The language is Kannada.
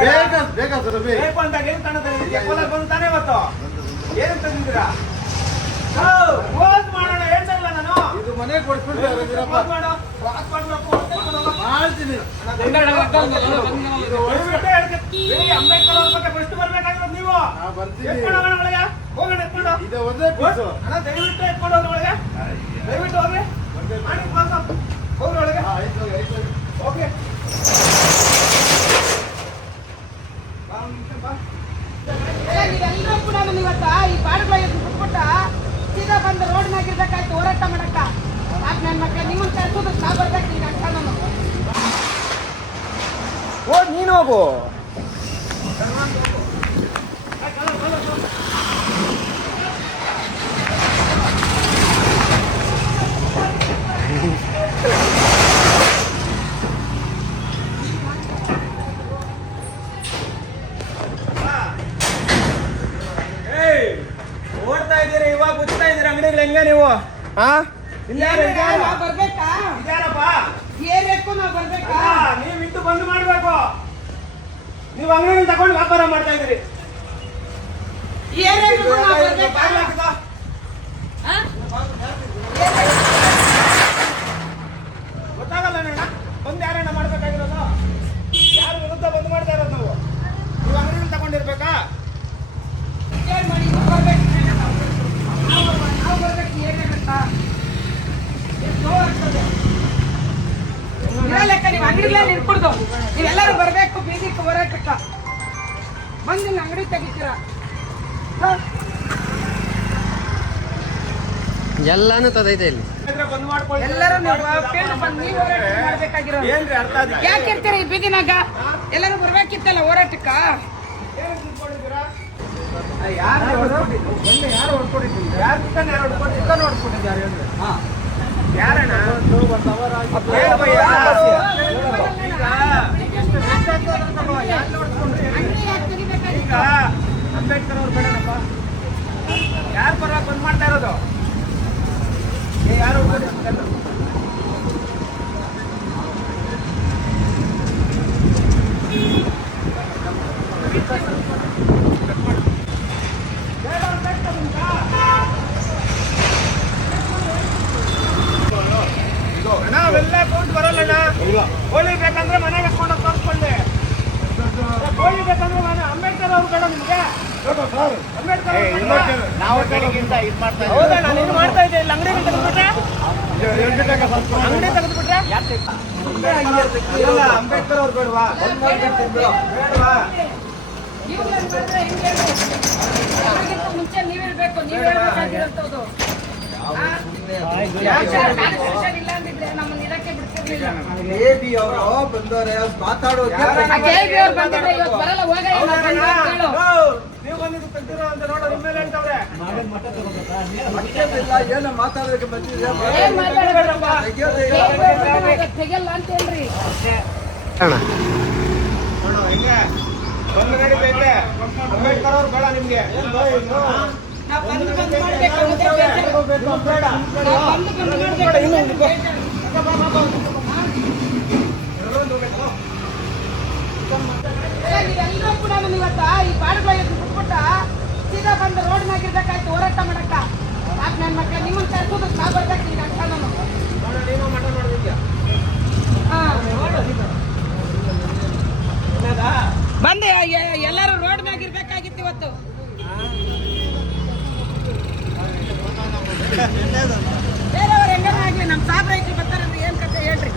ಬೇಕು ಅಂತ ಏನು ತಂದಿದ್ದೀರಾ? ಕೋಲಾರ ಬಂದು ತಾನೇ ಇವತ್ತು ಏನು ತಂದಿದ್ದೀರಾ? ಓದ್ ಮಾಡೋಣ ಹೇಳ್ತಾರಲ್ಲ ನಾನು. ಇದು ಮನೆಗೆ ಕೊಡ್ಸ್ಬಿಡ್ತಾರೆ ಮಾಡ್ತೀನಿ. ಅಂಬೇಡ್ಕರ್ ಅವ್ರ ಬಗ್ಗೆ ಫಸ್ಟ್ ಬರ್ಬೇಕಾಗಿರೋದು ನೀವು. ಎತ್ಕೊಂಡು ಹೋಗೋಣ ಒಳಗೆ, ಹೋಗೋಣ ಎತ್ಕೊಂಡು. ಇದು ಒಂದೇ ಪೀಸು. ದಯವಿಟ್ಟು ಎತ್ಕೊಂಡು ಹೋಗೋಣ ಒಳಗೆ, ದಯವಿಟ್ಟು ಹೋಗ್ರಿ ಮಾಡಿ ಹೋಗ್ರಿ ಒಳಗೆ. ಓಕೆ ನೀವೆಲ್ಲರೂ ಕೂಡ ಇವತ್ತ ಈ ಬಾಡುಗಳ ಬಿಟ್ಬಿಟ್ಟ ಸೀದಾ ಬಂದು ರೋಡ್ನಾಗಿರ್ಬೇಕಾಯ್ತು ಹೋರಾಟ ಮಾಡಕ್ಕ. ಆಗ ನನ್ನ ಮಕ್ಕಳ ನಿಮ್ಮನ್ನ ಕರ್ಸೋದು ನಾ ಬರ್ಬೇಕು ಈಗ ಅಕ್ಕ ನಾನು. ಓ ನೀನು ಹೋಗು. ಓಡ್ತಾ ಇದ್ದೀರಿ ಇವಾಗ ಮುಚ್ತಾ ಇದ್ದೀರಿ ಅಂಗಡಿಗಳು ಹೆಂಗ ನೀವು? ಬರ್ಬೇಕಾ? ಇದ್ಯಾರಪ್ಪ? ಏರಿಯಾಕ್ಕೂ ನಾವು ಬರ್ಬೇಕಾ? ನೀವು ಇಟ್ಟು ಬಂದ್ ಮಾಡ್ಬೇಕು. ನೀವು ಅಂಗಡಿ ತಗೊಂಡು ವ್ಯಾಪಾರ ಮಾಡ್ತಾ ಇದ್ದೀರಿ. ಗೊತ್ತಾಗಲ್ಲ ಅಣ್ಣ, ಬಂದು ಯಾರಣ್ಣ ಮಾಡ್ಬೇಕಾಗಿರೋದು? ಯಾರು ವಿರುದ್ಧ ಬಂದ್ ಮಾಡ್ತಾ ಇರೋದು ನಾವು? ನೀವು ಅಂಗಡಿ ತಗೊಂಡಿರ್ಬೇಕಾ? ನೀವು ಅಂಗಡಿಗಳಲ್ಲಿ ಇಟ್ಕೊಡ್ದು ನೀವೆಲ್ಲರೂ ಬರ್ಬೇಕು ಬೀದಿಗೆ ಹೋರಾಟಕ್ಕ. ಬಂದು ಅಂಗಡಿ ತೆಗಿತೀರಾ? ಎಲ್ಲಾನು ತದೈತೆ ಇಲ್ಲಿ. ಎಲ್ಲರೂ ಮಾಡ್ಬೇಕಾಗಿರೋ ಯಾಕೆ ಇರ್ತೀರ ಈ ಬೀದಿನಾಗ? ಎಲ್ಲರೂ ಬರ್ಬೇಕಿತ್ತಲ್ಲ ಹೋರಾಟಕ್ಕ. ಯಾರಣ್ಣ ಈಗ ಅಂಬೇಡ್ಕರ್ ಅವ್ರು ಬೇಡನಪ್ಪ. ಯಾರು ಪರವಾಗಿ ಬಂದ್ ಮಾಡ್ತಾ ಇರೋದು? ಯಾರು ನಾವೆಲ್ಲ ಕೌಂಟ್ ಬರಲ್ಲಣ್ಣ. ಕೋಳಿ ಬೇಕಂದ್ರೆ ಮನೆಗೆ ಹಾಕೊಂಡು ತೋರಿಸ್ಕೊಂಡೆ. ಕೋಳಿ ಬೇಕಂದ್ರೆ ಮನೆ ಅಂಬೇಡ್ಕರ್ ಅವ್ರು ಬೇಡ ನಿಮ್ಗೆ? ಅಂಬೇಡ್ಕರ್ ಹೌದಣ್ಣ, ನೀನು ಮಾಡ್ತಾ ಇದ್ದೆ. ಇಲ್ಲಿ ಅಂಗಡಿ ತೆಗೆದ್ಬಿಟ್ರೆ ಅಂಗಡಿ ತೆಗೆದ್ಬಿಟ್ರೆ ಅಂಬೇಡ್ಕರ್ ಅವ್ರು ಬೇಡವಾ? ಬೇಡವಾ? ಮುಂಚೆ ನೀವಿರ್ಬೇಕು, ನೀವ್ ಹೇಳ್ಬೇಕಾಗಿರೋದು. ಇಲ್ಲ ಅಂದಿದ್ರೆ ನಮ್ಮನ್ನ ಇರಕ್ಕೆ ಬಿಡ್ತಿರ್ಲಿಲ್ಲ. ಬರಲ್ಲ ಹೋಗ ನೀವು ಬಂದಿದ್ದು ತೆಗ್ದಿರೋ ಅಂತ ನೋಡೋ ನಿಮ್ಮ ಮೇಲೆ ಹೇಳ್ತಾವ್ರೆ. ತೆಗೆಲ್ಲ ಅಂತ ಹೇಳ್ರಿ. ನೋಡು ಹೆಂಗೆ ಬಂದು ನಡೀತೈತೆ. ಅಂಬೇಡ್ಕರ್ ಅವ್ರು ಬೇಡ ನಿಮ್ಗೆ? ನೀವೆಲ್ಲರೂ ಕೂಡ ಇವತ್ತ ಈ ಬಾಡುಗಳ ಬಿಟ್ಬಿಟ್ಟ ಸೀದಾ ಬಂದು ರೋಡ್ನಾಗಿರ್ಬೇಕಾಯ್ತು ಹೋರಾಟ ಮಾಡಕ್ಕ. ಆಗ ನನ್ನ ಮಕ್ಕಳ ನಿಮ್ಮನ್ನ ಕರ್ಸೋದು ನಾ ಬರ್ಬೇಕು ಈಗ ಅಕ್ಕ ನಾನು. ಬಂದೆ ಎಲ್ಲರೂ ರೋಡ್ನಾಗಿರ್ಬೇಕಾಗಿತ್ತು ಇವತ್ತು. ಬೇರೆಯವ್ರು ಹೆಂಗಾರ ಆಗ್ಲಿ ನಮ್ಮ ಸಾಬ್ರ ಬರ್ತಾರಂದ್ರೆ ಏನ್ ಕತೆ ಹೇಳ್ರಿ.